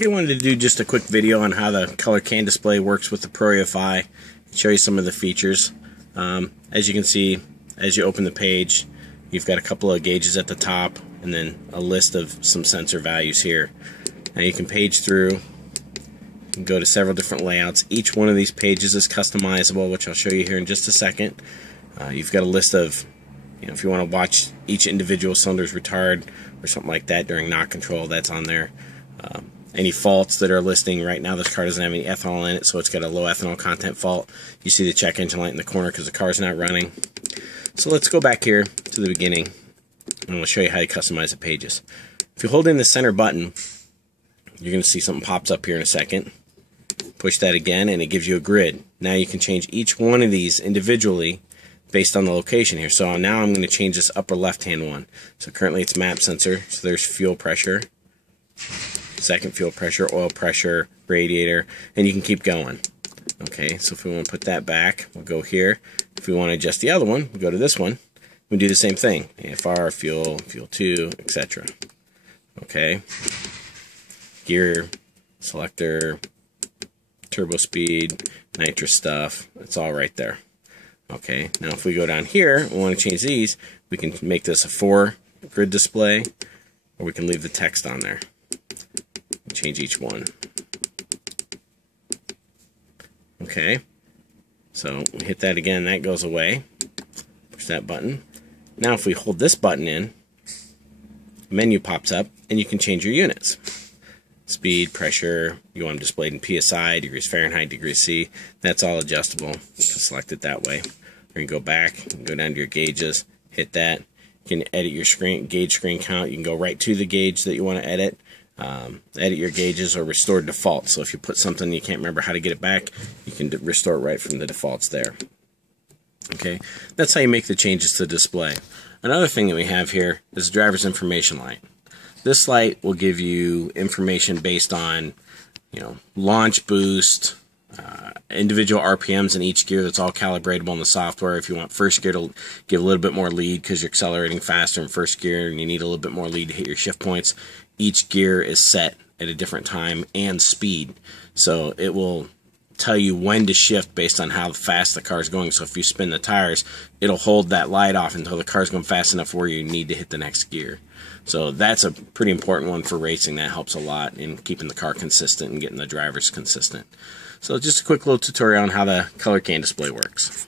Okay, I wanted to do just a quick video on how the color can display works with the ProUFI and show you some of the features. As you can see, as you open the page, you've got a couple of gauges at the top and then a list of some sensor values here. Now you can page through, you can go to several different layouts. Each one of these pages is customizable, which I'll show you here in just a second. You've got a list of, if you want to watch each individual cylinder's retard or something like that during knock control, that's on there. Any faults that are listing right now, this car doesn't have any ethanol in it, so it's got a low ethanol content fault. You see the check engine light in the corner because the car's not running. So let's go back here to the beginning and we'll show you how you customize the pages. If you hold in the center button, you're going to see something pops up here in a second. Push that again and it gives you a grid. Now you can change each one of these individually based on the location here. So now I'm going to change this upper left hand one. So currently it's map sensor, so there's fuel pressure, second fuel pressure, oil pressure, radiator, and you can keep going. Okay, so if we want to put that back, we'll go here. If we want to adjust the other one, we'll go to this one. We do the same thing. AFR, fuel, fuel 2, etc. Okay. Gear, selector, turbo speed, nitrous stuff, it's all right there. Okay, now if we go down here, we want to change these, we can make this a 4 grid display, or we can leave the text on there. Change each one. Okay, so we hit that again, that goes away. Push that button. Now if we hold this button in, a menu pops up and you can change your units. Speed, pressure, you want them displayed in PSI, degrees Fahrenheit, degrees C, that's all adjustable. You can select it that way. Or you can go back, you can go down to your gauges, hit that. You can edit your gauge screen count. You can go right to the gauge that you want to edit. Edit your gauges or restore default. So if you put something and you can't remember how to get it back, you can restore it right from the defaults there. Okay, that's how you make the changes to display. Another thing that we have here is the driver's information light. This light will give you information based on, launch boost, individual RPMs in each gear. That's all calibratable in the software. If you want first gear to give a little bit more lead because you're accelerating faster in first gear and you need a little bit more lead to hit your shift points, each gear is set at a different time and speed. So it will tell you when to shift based on how fast the car is going. So if you spin the tires, it'll hold that light off until the car's going fast enough where you need to hit the next gear. So that's a pretty important one for racing. That helps a lot in keeping the car consistent and getting the drivers consistent. So just a quick little tutorial on how the color can display works.